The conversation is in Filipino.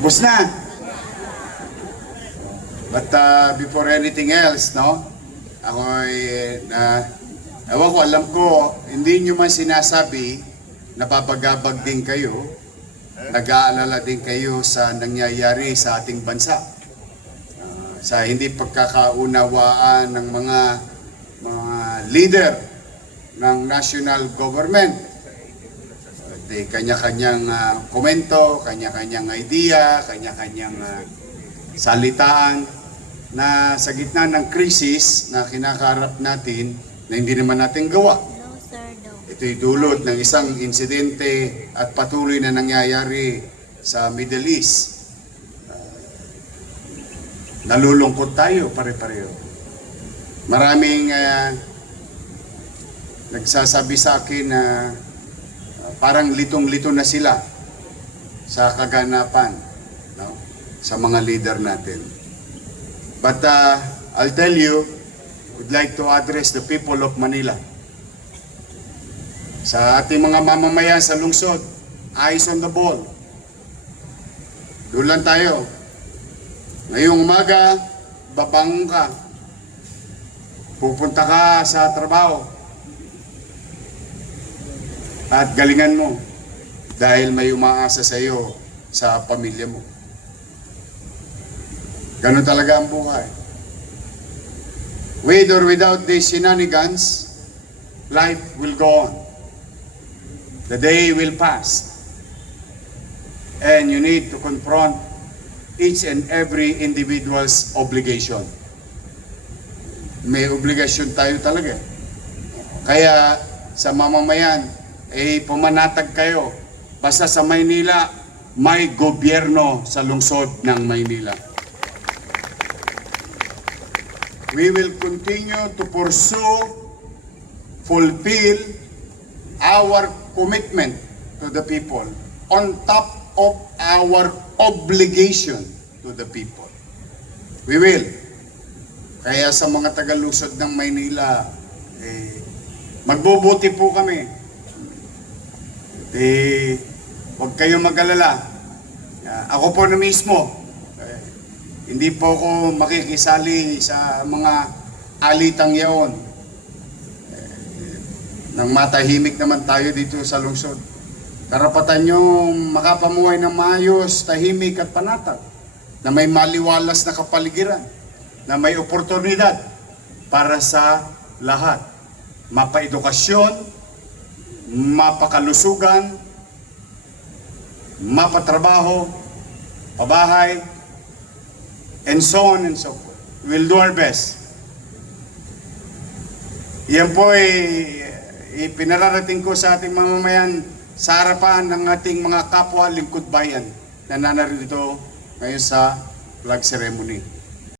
Bus na. But before anything else, no? Ewan ko, alam ko, hindi nyo man sinasabi, napapagabag din kayo, nag-aalala din kayo sa nangyayari sa ating bansa. Sa hindi pagkakaunawaan ng mga leader ng national government. Kanya-kanyang komento, kanya-kanyang idea, kanya-kanyang salitaan na sa gitna ng krisis na kinakaharap natin na hindi naman natin gawa. Ito'y dulot ng isang insidente at patuloy na nangyayari sa Middle East. Nalulungkot tayo pare-pareho. Maraming nagsasabi sa akin na parang litong-lito na sila sa kaganapan, no? Sa mga leader natin. But I'll tell you, would like to address the people of Manila. Sa ating mga mamamayan sa lungsod, eyes on the ball. Doon lang tayo. Ngayong umaga, babangon ka. Pupunta ka sa trabaho. At galingan mo dahil may umaasa sa iyo sa pamilya mo. Ganun talaga ang buhay. With or without these shenanigans, life will go on. The day will pass. And you need to confront each and every individual's obligation. May obligasyon tayo talaga. Kaya sa mamamayan, pumanatag kayo. Basta sa Maynila, may gobyerno sa lungsod ng Maynila. We will continue to pursue, fulfill our commitment to the people on top of our obligation to the people. We will. Kaya sa mga taga-lungsod ng Maynila, magbubuti po kami. Huwag kayong mag-alala. Ako po na mismo, hindi po ako makikisali sa mga alitang yaon. Nang matahimik naman tayo dito sa lungsod. Karapatan nyo makapamuhay ng maayos, tahimik at panatag. Na may maliwalas na kapaligiran. Na may oportunidad para sa lahat. Mapaedukasyon, mapakalusugan, mapatrabaho, pabahay, and so on and so forth. We'll do our best. Yan po ipinararating ko sa ating mamamayan sa harapan ng ating mga kapwa lingkod bayan na nanarito ngayon sa flag ceremony.